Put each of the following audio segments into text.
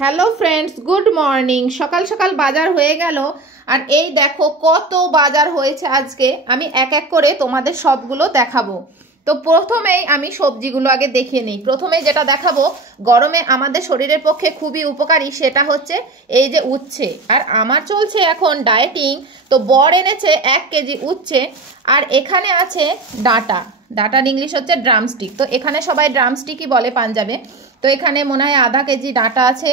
Hello friends, good morning. সকাল সকাল বাজার হয়ে গেল। আর এই দেখো কত বাজার হয়েছে আজকে। আমি এক এক করে তোমাদের সবগুলো দেখাবো। তো প্রথমেই আমি সবজিগুলো আগে দেখিয়ে নিই। প্রথমেই যেটা দেখাবো গরমে আমাদের শরীরের পক্ষে খুবই উপকারী, সেটা হচ্ছে এই যে উচ্ছে। আর আমার চলছে এখন ডায়েটিং, তো বর এনেছে 1 কেজি উচ্ছে। আর এখানে আছে ডাঁটা। ডাঁটার ইংলিশ হচ্ছে ড্রামস্টিক, তো এখানে সবাই ড্রামস্টিকই বলে পাঞ্জাবে। তো এখানে মনে হয় আধা কেজি ডাঁটা আছে।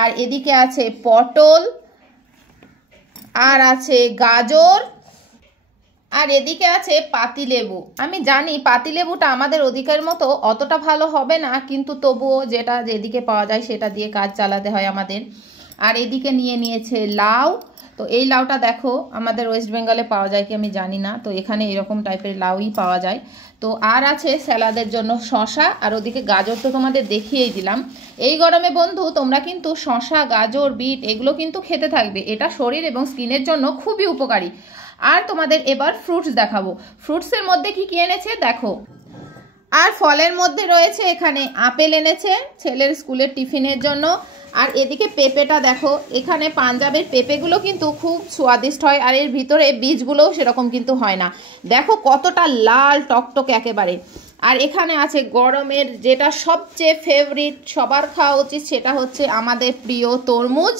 আর এদিকে আছে পটল, আর আছে গাজর, আর এদিকে আছে পাতিলেবু। আমি জানি পাতিলেবুটা আমাদের ওদিকের মতো অতটা ভালো হবে না, কিন্তু তবুও যেটা যেদিকে পাওয়া যায় সেটা দিয়ে কাজ চালাতে হয় আমাদের। আর এদিকে নিয়ে নিয়েছে লাউ। তো এই লাউটা দেখো আমাদের ওয়েস্ট বেঙ্গলে পাওয়া যায় কি আমি জানি না, তো এখানে এরকম টাইপের লাউই পাওয়া যায়। তো আর আছে স্যালাদের জন্য শসা, আর ওদিকে গাজর তো তোমাদের দেখিয়েই দিলাম। এই গরমে বন্ধু তোমরা কিন্তু শসা, গাজর, বিট এগুলো কিন্তু খেতে থাকবে। এটা শরীর এবং স্কিনের জন্য খুবই উপকারী। আর তোমাদের এবার ফ্রুটস দেখাবো। ফ্রুটসের মধ্যে কি কি এনেছে দেখো। আর ফলের মধ্যে রয়েছে এখানে আপেল এনেছে ছেলের স্কুলের টিফিনের জন্য। আর এদিকে পেঁপেটা দেখো, এখানে পাঞ্জাবের পেঁপেগুলো কিন্তু খুব স্বাদিষ্ট হয়, আর এর ভিতরে বীজগুলোও সেরকম কিন্তু হয় না। দেখো কতটা লাল টকটকে একেবারে। আর এখানে আছে গরমের যেটা সবচেয়ে ফেভারিট, সবার খাওয়া উচিত, সেটা হচ্ছে আমাদের প্রিয় তরমুজ।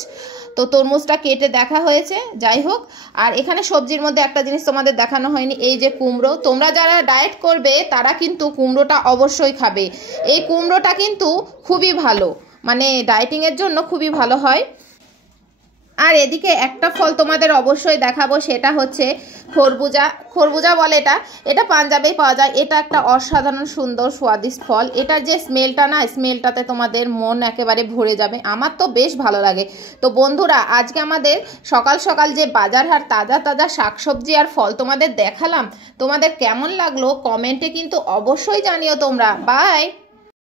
তো তরমুজটা কেটে দেখা হয়েছে, যাই হোক। আর এখানে সবজির মধ্যে একটা জিনিস তোমাদের দেখানো হয়নি, এই যে কুমড়ো। তোমরা যারা ডায়েট করবে তারা কিন্তু কুমড়োটা অবশ্যই খাবে। এই কুমড়োটা কিন্তু খুবই ভালো, মানে ডায়েটিংয়ের জন্য খুবই ভালো হয়। আর এদিকে একটা ফল তোমাদের অবশ্যই দেখাবো, সেটা হচ্ছে খরবুজা। খরবুজা বলে এটা, এটা পাঞ্জাবেই পাওয়া যায়। এটা একটা অসাধারণ সুন্দর স্বাদিষ্ট ফল। এটার যে স্মেলটা না, স্মেলটাতে তোমাদের মন একেবারে ভরে যাবে। আমার তো বেশ ভালো লাগে। তো বন্ধুরা, আজকে আমাদের সকাল সকাল যে বাজার হাট, তাজা তাজা শাকসবজি আর ফল তোমাদের দেখালাম, তোমাদের কেমন লাগলো কমেন্টে কিন্তু অবশ্যই জানিও তোমরা। বাই।